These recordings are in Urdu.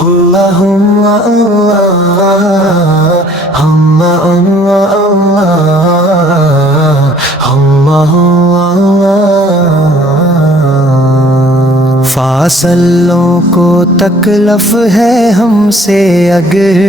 اللهم الله الله الله الله فاصلوں کو تکلف ہے ہم سے اگر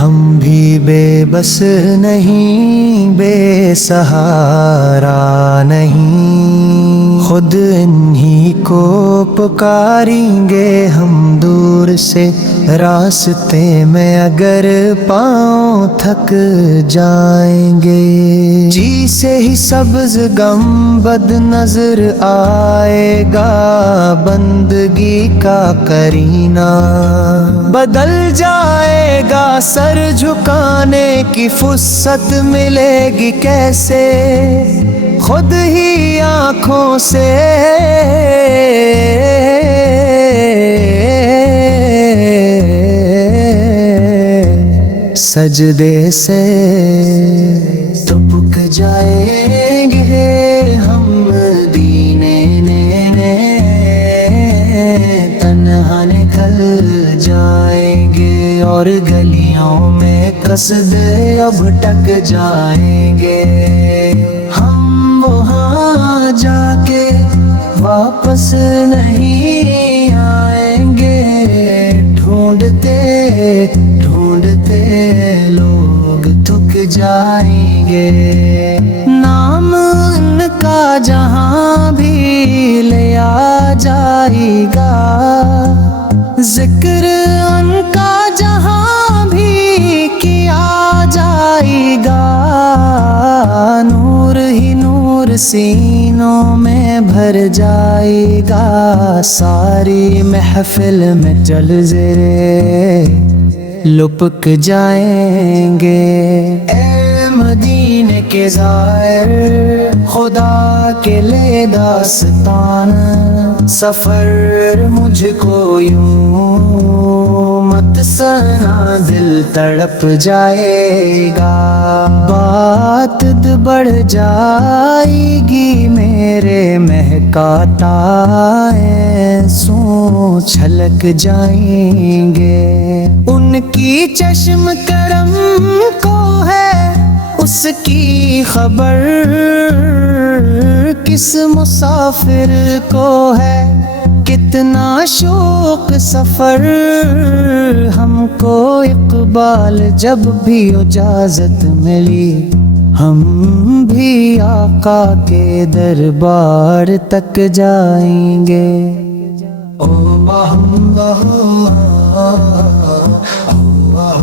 ہم بھی بے بس نہیں بے سہارا نہیں خود انہی کو پکاریں گے ہم دور سے راستے میں اگر پاؤں تھک جائیں گے جی سے ہی سبز گنبد نظر آئے گا بندگی کا کرینہ بدل جائے گا سر جھکانے کی فرصت ملے گی کیسے خود ہی آنکھوں سے سجدے سے دبک جائیں گے ہم دینے تنہا نکل جائیں گے اور گلیوں میں قصدے اب ٹک جائیں گے ہم وہاں جا کے واپس نہیں آئیں گے ڈھونڈتے ڈھونڈتے لوگ تھک جائیں گے نام ان کا جہاں بھی لیا جائے گا ذکر ان کا جہاں بھی کیا جائے گا نور ہی نور سینوں میں بھر جائے گا ساری محفل میں جلزے لپک جائیں گے اے مدینے کے زائر خدا کے لے داستان سفر مجھ کو یوں مت سنا دل تڑپ جائے گا بات بڑھ جائے گی میرے مہکاتا آنسوں چھلک جائیں گے ان کی چشم کرم کو ہے اس کی خبر کس مسافر کو ہے کتنا شوق سفر ہم کو اقبال جب بھی اجازت ملی ہم بھی آقا کے دربار تک جائیں گے اللہ اللہ اللہ اللہ